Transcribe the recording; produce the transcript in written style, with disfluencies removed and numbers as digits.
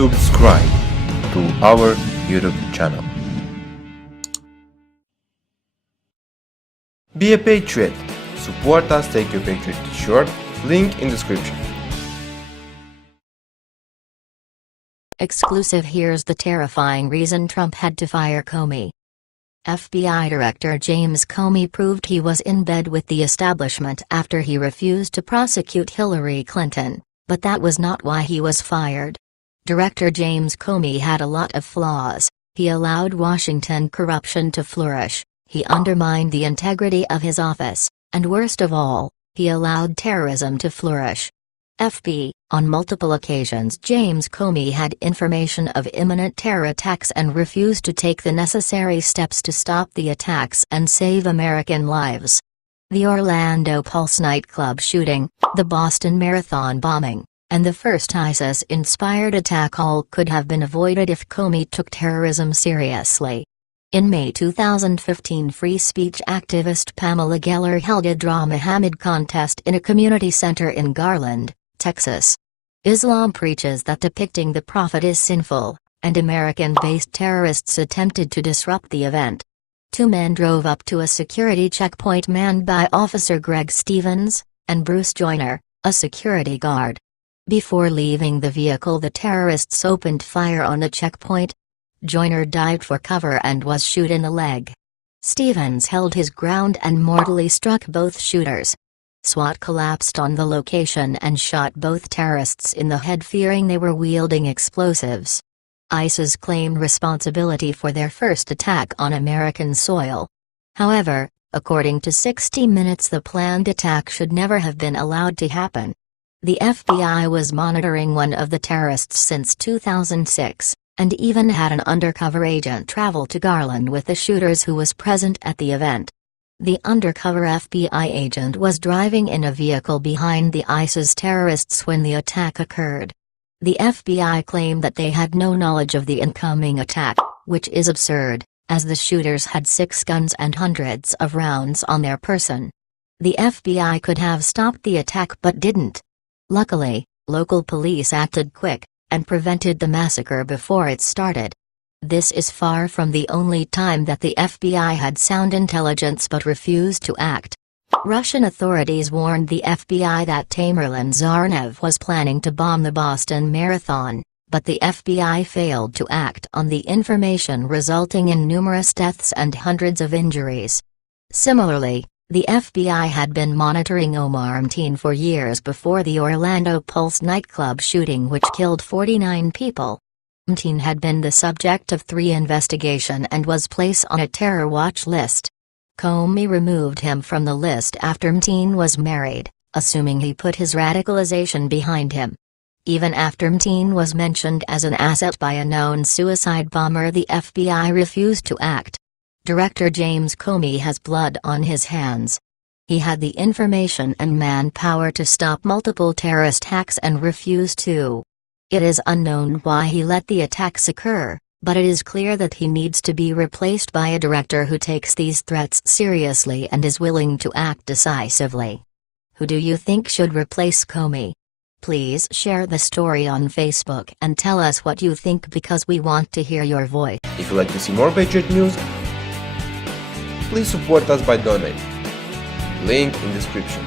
subscribe to our YouTube channel. Be a patriot. Support us, take your patriot t-shirt, link in description. Exclusive. Here's the terrifying reason Trump had to fire Comey. FBI Director James Comey proved he was in bed with the establishment after he refused to prosecute Hillary Clinton, but that was not why he was fired. Director James Comey had a lot of flaws. He allowed Washington corruption to flourish, he undermined the integrity of his office, and worst of all, he allowed terrorism to flourish. On multiple occasions James Comey had information of imminent terror attacks and refused to take the necessary steps to stop the attacks and save American lives. The Orlando Pulse nightclub shooting, the Boston Marathon bombing, and the first ISIS-inspired attack all could have been avoided if Comey took terrorism seriously. In May 2015, free speech activist Pamela Geller held a Dra Muhammad contest in a community center in Garland, Texas. Islam preaches that depicting the Prophet is sinful, and American-based terrorists attempted to disrupt the event. Two men drove up to a security checkpoint manned by Officer Greg Stevens and Bruce Joyner, a security guard. Before leaving the vehicle, the terrorists opened fire on the checkpoint. Joyner dived for cover and was shot in the leg. Stevens held his ground and mortally struck both shooters. SWAT collapsed on the location and shot both terrorists in the head, fearing they were wielding explosives. ISIS claimed responsibility for their first attack on American soil. However, according to 60 Minutes, the planned attack should never have been allowed to happen. The FBI was monitoring one of the terrorists since 2006, and even had an undercover agent travel to Garland with the shooters who was present at the event. The undercover FBI agent was driving in a vehicle behind the ISIS terrorists when the attack occurred. The FBI claimed that they had no knowledge of the incoming attack, which is absurd, as the shooters had 6 guns and hundreds of rounds on their person. The FBI could have stopped the attack but didn't. Luckily, local police acted quick, and prevented the massacre before it started. This is far from the only time that the FBI had sound intelligence but refused to act. Russian authorities warned the FBI that Tamerlan Tsarnaev was planning to bomb the Boston Marathon, but the FBI failed to act on the information, resulting in numerous deaths and hundreds of injuries. Similarly, the FBI had been monitoring Omar Mateen for years before the Orlando Pulse nightclub shooting, which killed 49 people. Mateen had been the subject of 3 investigations and was placed on a terror watch list. Comey removed him from the list after Mateen was married, assuming he put his radicalization behind him. Even after Mateen was mentioned as an asset by a known suicide bomber, the FBI refused to act. Director James Comey has blood on his hands. He had the information and manpower to stop multiple terrorist attacks and refused to. It is unknown why he let the attacks occur, but it is clear that he needs to be replaced by a director who takes these threats seriously and is willing to act decisively. Who do you think should replace Comey? Please share the story on Facebook and tell us what you think, because we want to hear your voice. If you'd like to see more Patriot news, please support us by donating. Link in description.